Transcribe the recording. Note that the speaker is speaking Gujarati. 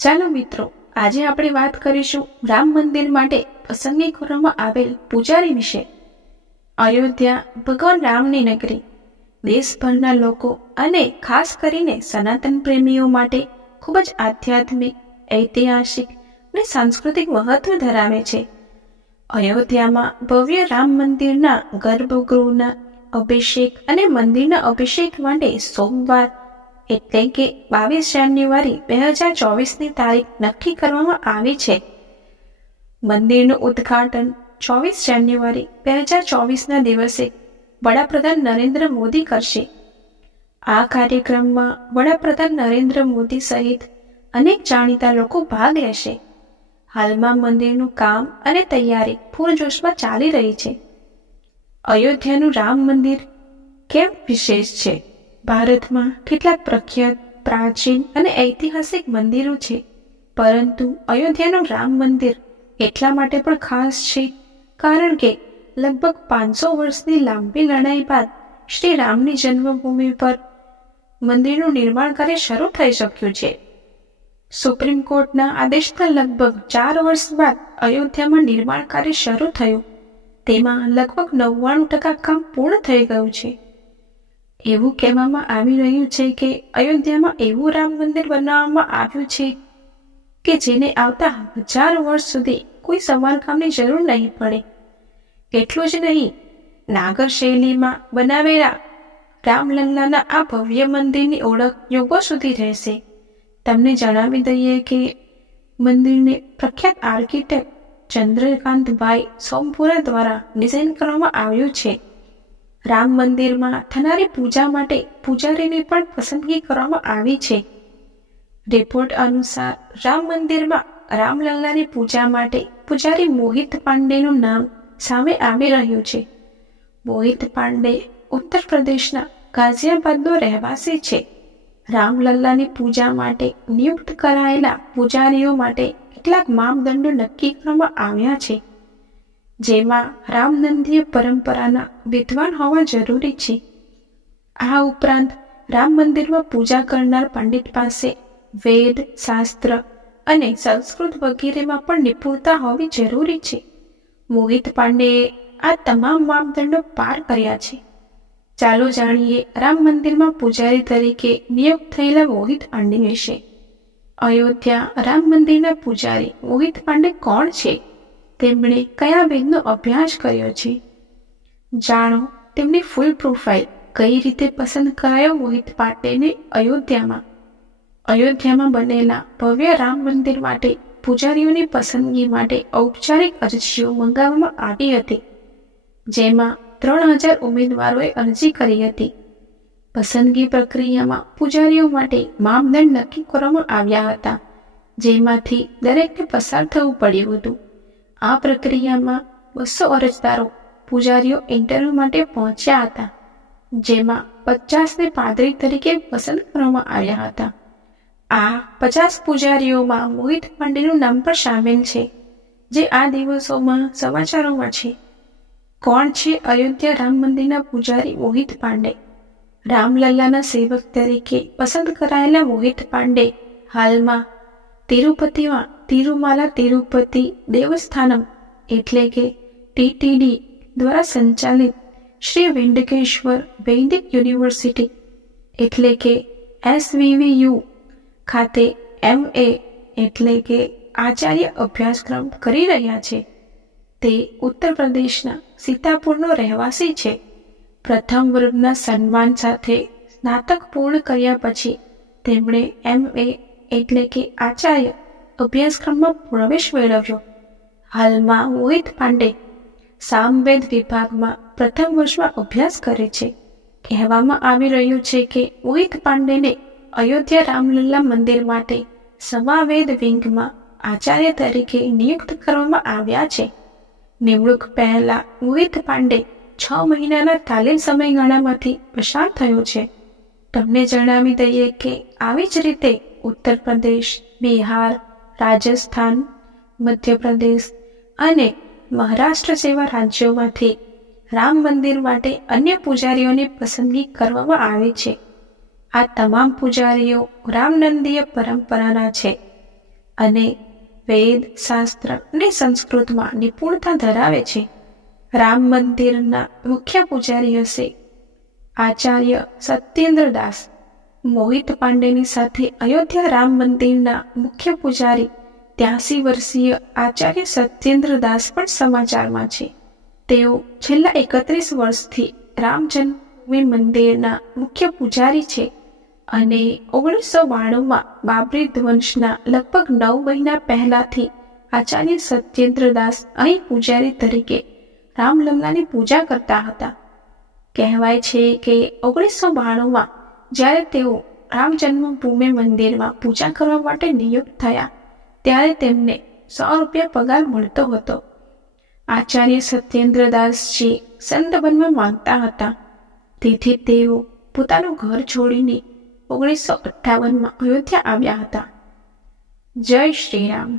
ચાલો મિત્રો, આજે આપણે વાત કરીશું રામ મંદિર માટે પસંદગી કરવામાં આવેલ પૂજારી વિશે. અયોધ્યા ભગવાન રામની નગરી દેશભરના લોકો અને ખાસ કરીને સનાતન પ્રેમીઓ માટે ખૂબ જ આધ્યાત્મિક, ઐતિહાસિક અને સાંસ્કૃતિક મહત્વ ધરાવે છે. અયોધ્યામાં ભવ્ય રામ મંદિરના ગર્ભગૃહના અભિષેક અને મંદિરના અભિષેક માટે સોમવાર એટલે કે 22 જાન્યુઆરી 2024ની તારીખ નક્કી કરવામાં આવી છે. મંદિરનું ઉદ્ઘાટન 24 જાન્યુઆરી 2024ના દિવસે વડાપ્રધાન નરેન્દ્ર મોદી કરશે. આ કાર્યક્રમમાં વડાપ્રધાન નરેન્દ્ર મોદી સહિત અનેક જાણીતા લોકો ભાગ લેશે. હાલમાં મંદિરનું કામ અને તૈયારી પૂરજોશમાં ચાલી રહી છે. અયોધ્યાનું રામ મંદિર કેમ વિશેષ છે? ભારતમાં કેટલાક પ્રખ્યાત, પ્રાચીન અને ઐતિહાસિક મંદિરો છે, પરંતુ અયોધ્યાનું રામ મંદિર એટલા માટે પણ ખાસ છે કારણ કે લગભગ 500 વર્ષની લાંબી લડાઈ બાદ શ્રી રામની જન્મભૂમિ પર મંદિરનું નિર્માણ કાર્ય શરૂ થઈ શક્યું છે. સુપ્રીમ કોર્ટના આદેશના લગભગ 4 વર્ષ બાદ અયોધ્યામાં નિર્માણ કાર્ય શરૂ થયું. તેમાં લગભગ 99% કામ પૂર્ણ થઈ ગયું છે. એવું કહેવામાં આવી રહ્યું છે કે અયોધ્યામાં એવું રામ મંદિર બનાવવામાં આવ્યું છે કે જેને આવતા 1000 વર્ષ સુધી કોઈ સમારકામની જરૂર નહીં પડે. એટલું જ નહીં, નાગર શૈલીમાં બનાવેલા રામલલ્લાના આ ભવ્ય મંદિરની ઓળખ યુગો સુધી રહેશે. તમને જણાવી દઈએ કે મંદિરને પ્રખ્યાત આર્કિટેક્ટ ચંદ્રકાંતભાઈ સોમપુરા દ્વારા ડિઝાઇન કરવામાં આવ્યું છે. રામ મંદિરમાં થનારી પૂજા માટે પૂજારીની પણ પસંદગી કરવામાં આવી છે. રિપોર્ટ અનુસાર રામ મંદિરમાં રામલલ્લાની પૂજા માટે પૂજારી મોહિત પાંડેનું નામ સામે આવી રહ્યું છે. મોહિત પાંડે ઉત્તર પ્રદેશના ગાઝિયાબાદનો રહેવાસી છે. રામલલ્લાની પૂજા માટે નિયુક્ત કરાયેલા પૂજારીઓ માટે કેટલાક માપદંડો નક્કી કરવામાં આવ્યા છે, જેમાં રામનંદીય પરંપરાના વિદ્વાન હોવા જરૂરી છે. આ ઉપરાંત રામ મંદિરમાં પૂજા કરનાર પંડિત પાસે વેદ, શાસ્ત્ર અને સંસ્કૃત વગેરેમાં પણ નિપુણતા હોવી જરૂરી છે. મોહિત પાંડેએ આ તમામ માપદંડો પાર કર્યા છે. ચાલો જાણીએ રામ મંદિરમાં પૂજારી તરીકે નિયુક્ત થયેલા મોહિત પાંડે વિશે. અયોધ્યા રામ મંદિરના પૂજારી મોહિત પાંડે કોણ છે? તેમણે કયા વેદનો અભ્યાસ કર્યો છે? જાણો તેમની ફૂલ પ્રોફાઇલ. કઈ રીતે પસંદ કરાયો મોહિત પાંડેને અયોધ્યામાં બનેલા ભવ્ય રામ મંદિર માટે પૂજારીઓની પસંદગી માટે ઔપચારિક અરજીઓ મંગાવવામાં આવી હતી, જેમાં 3000 ઉમેદવારોએ અરજી કરી હતી. પસંદગી પ્રક્રિયામાં પૂજારીઓ માટે માપદંડ નક્કી કરવામાં આવ્યા હતા, જેમાંથી દરેકને પસાર થવું પડ્યું હતું. આ પ્રક્રિયામાં 200 અરજદારો પૂજારીઓ ઇન્ટરવ્યૂ માટે પહોંચ્યા હતા, જેમાં 50ને પાદરી તરીકે પસંદ કરવામાં આવ્યા હતા. આ 50 પૂજારીઓમાં મોહિત પાંડેનું નામ પણ સામેલ છે, જે આ દિવસોમાં સમાચારોમાં છે. કોણ છે અયોધ્યા રામ મંદિરના પૂજારી મોહિત પાંડે? રામલલ્લાના સેવક તરીકે પસંદ કરાયેલા મોહિત પાંડે હાલમાં તિરુપતિમાં તિરુમાલા તિરુપતિ દેવસ્થાનમ એટલે કે TTD દ્વારા સંચાલિત શ્રી વેંકટેશ્વર વૈદિક યુનિવર્સિટી એટલે કે SVVU ખાતે MA એટલે કે આચાર્ય અભ્યાસક્રમ કરી રહ્યા છે. તે ઉત્તર પ્રદેશના સીતાપુરનો રહેવાસી છે. પ્રથમ વર્ગના સન્માન સાથે સ્નાતક પૂર્ણ કર્યા પછી તેમણે MA એટલે કે આચાર્ય અભ્યાસક્રમમાં પ્રવેશ મેળવ્યો. હાલમાં મોહિત પાંડે સામવેદ વિભાગમાં પ્રથમ વર્ષમાં અભ્યાસ કરે છે. કહેવામાં આવી રહ્યું છે કે મોહિત પાંડેને અયોધ્યા રામલલ્લા મંદિર માટે સમાવેદ વિંગમાં આચાર્ય તરીકે નિયુક્ત કરવામાં આવ્યા છે. નિમણૂક પહેલા મોહિત પાંડે 6 મહિનાના તાલીમ સમયગાળામાંથી પસાર થયો છે. તમને જણાવી દઈએ કે આવી જ રીતે ઉત્તર પ્રદેશ, બિહાર, રાજસ્થાન, મધ્યપ્રદેશ અને મહારાષ્ટ્ર જેવા રાજ્યોમાંથી રામ મંદિર માટે અન્ય પૂજારીઓની પસંદગી કરવામાં આવી છે. આ તમામ પૂજારીઓ રામનંદીય પરંપરાના છે. અને વેદ, શાસ્ત્ર અને સંસ્કૃતમાં નિપુણતા ધરાવે છે. રામ મંદિરના મુખ્ય પૂજારી હશે આચાર્ય સત્યેન્દ્ર દાસ. મોહિત પાંડેની સાથે અયોધ્યા રામ મંદિરના મુખ્ય પૂજારી 83 વર્ષીય આચાર્ય સત્યેન્દ્ર દાસ પણ સમાચારમાં છે. તેઓ છેલ્લા 31 વર્ષથી રામ જન્મભૂમિ મંદિરના મુખ્ય પૂજારી છે અને 1992માં બાબરી ધ્વંસના લગભગ 9 મહિના પહેલાથી આચાર્ય સત્યેન્દ્ર દાસ અહીં પૂજારી તરીકે રામલલ્લાની પૂજા કરતા હતા. કહેવાય છે કે 1992માં જ્યારે તેઓ રામ જન્મભૂમિ મંદિરમાં પૂજા કરવા માટે નિયુક્ત થયા ત્યારે તેમને ₹100 પગાર મળતો હતો. આચાર્ય સત્યેન્દ્ર દાસજી સંત બનવા માંગતા હતા, તેથી તેઓ પોતાનું ઘર છોડીને 1958માં અયોધ્યા આવ્યા હતા. જય શ્રી રામ.